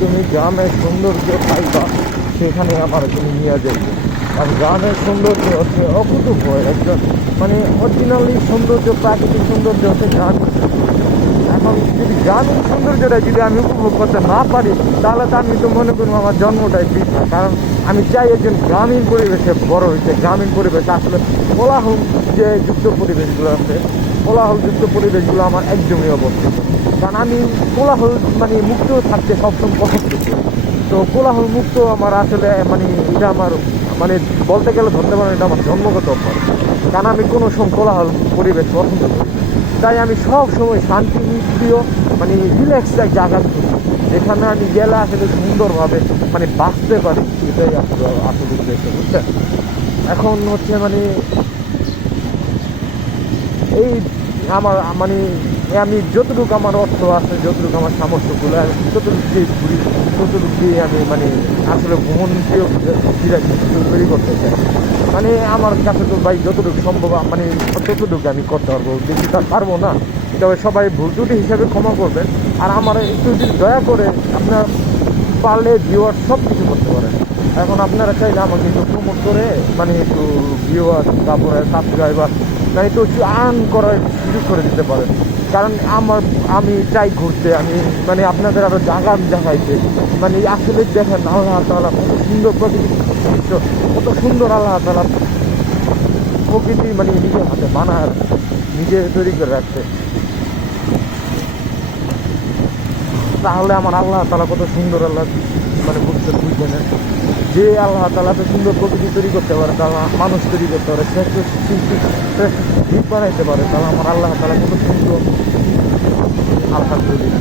তুমি গ্রামের সৌন্দর্য পাইবা, সেখানে আমার তুমি নিয়ে যাইবে। আর গ্রামের সৌন্দর্য হচ্ছে অকুতুব একটা মানে অরিজিনালি সৌন্দর্য, প্রাকৃতিক সৌন্দর্য হচ্ছে গ্রাম। এখন যদি গ্রামীণ সৌন্দর্যটা যদি আমি উপভোগ করতে না পারি, তাহলে তো আমি তো মনে করব আমার জন্মটাই বৃথা। কারণ আমি চাই একজন গ্রামীণ পরিবেশে বড় হয়েছে গ্রামীণ পরিবেশ আসলে কোলাহল যে যুক্ত পরিবেশগুলো আছে, কোলাহল যুক্ত পরিবেশগুলো আমার একদমই অবস্থিত। কারণ আমি কোলাহল মানে মুক্ত থাকতে সবসময় পছন্দ করি তো কোলাহল মুক্ত আমার আসলে মানে এটা আমার মানে বলতে গেলে ধরতে পারেন এটা আমার জন্মগত অভ্যাস কারণ আমি কোনো সময় কোলাহল পরিবেশ পছন্দ করি। তাই আমি সব সময় শান্তি নিষ্ক্রিয় মানে রিল্যাক্স এক জায়গা যেখানে আমি গেলে আসলে সুন্দরভাবে মানে বাঁচতে পারি, এটাই আসলে উদ্দেশ্য, বুঝছেন? এখন হচ্ছে মানে এই আমার মানে আমি যতটুকু আমার অর্থ আছে, যতটুকু আমার সামর্থ্যগুলো আমি ততটুকু দিয়ে ঘুরি, ততটুকু দিয়ে আমি মানে আসলে ভ্রমণকেও তৈরি করতে চাই। মানে আমার কাছে তো ভাই যতটুকু সম্ভব মানে ততটুকু আমি করতে পারব। বেশি তো আর পারব না। তবে সবাই ভুল ত্রুটি হিসাবে ক্ষমা করবেন। আর আমার একটু যদি দয়া করে আপনার পারলে ভিউয়ার সব কিছু করতে পারেন। এখন আপনারা চাইলে আমাকে একটু প্রমোট করে মানে একটু ভিউয়ার তারপরে সাবস্ক্রাইবার না একটু আর্ন করার সুযোগ করে দিতে পারেন। কারণ আমার, আমি চাই ঘুরতে, আমি মানে আপনাদের আরও জায়গা দেখাইতে। মানে আসলে দেখেন, আল্লাহ তালা কত সুন্দর প্রকৃতি দৃশ্য কত সুন্দর আল্লাহ তালা প্রকৃতি মানে নিজের হাতে বানার নিজে তৈরি করে রাখছে। তাহলে আমার আল্লাহ তালা কত সুন্দর আল্লাহ মানে বুঝতে বুঝবে না যে আল্লাহ তালা তো সুন্দর প্রকৃতি তৈরি করতে পারে তাহলে মানুষ তৈরি করতে পারে শ্রেষ্ঠ সৃষ্টি শ্রেষ্ঠ জীব বানাইতে পারে, তাহলে আমার আল্লাহ তালা কত সুন্দর আলহামদুলিল্লাহ